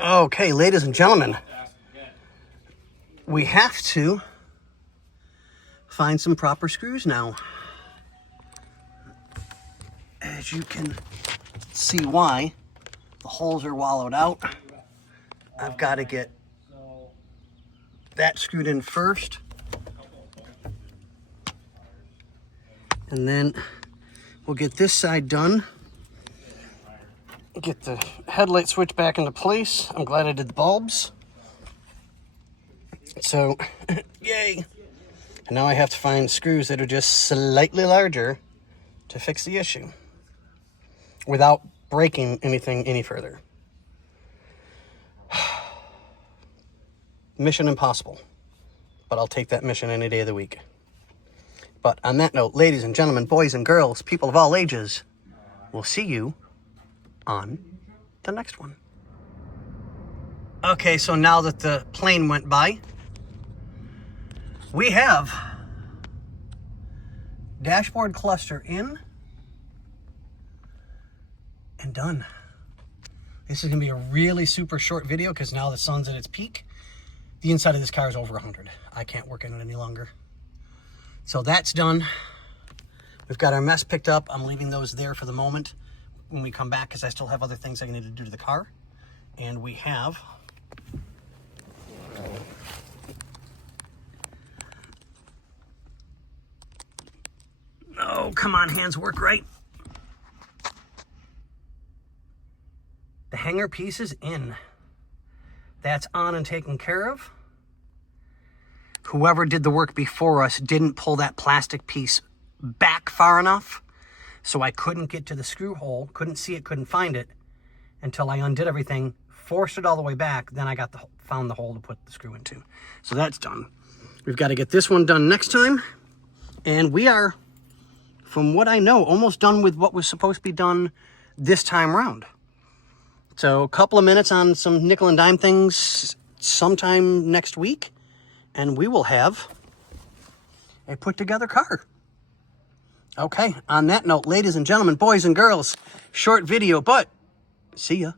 Okay, ladies and gentlemen, we have to find some proper screws now. As you can see why, the holes are wallowed out. I've got to get that screwed in first. And then we'll get this side done. Get the headlight switch back into place. I'm glad I did the bulbs. So, yay. And now I have to find screws that are just slightly larger to fix the issue without breaking anything any further. Mission impossible, but I'll take that mission any day of the week. But on that note, ladies and gentlemen, boys and girls, people of all ages, we'll see you on the next one. Okay, so now that the plane went by, we have dashboard cluster in and done. This is gonna be a really super short video because now the sun's at its peak. The inside of this car is over 100. I can't work in it any longer. So that's done. We've got our mess picked up. I'm leaving those there for the moment when we come back because I still have other things I need to do to the car. And we have oh, come on, hands work right. The hanger piece is in. That's on and taken care of. Whoever did the work before us didn't pull that plastic piece back far enough, so I couldn't get to the screw hole, couldn't see it, couldn't find it until I undid everything, forced it all the way back, then I found the hole to put the screw into. So that's done. We've got to get this one done next time, and we are, from what I know, almost done with what was supposed to be done this time around. So a couple of minutes on some nickel and dime things sometime next week, and we will have a put together car. Okay, on that note, ladies and gentlemen, boys and girls, short video, but see ya.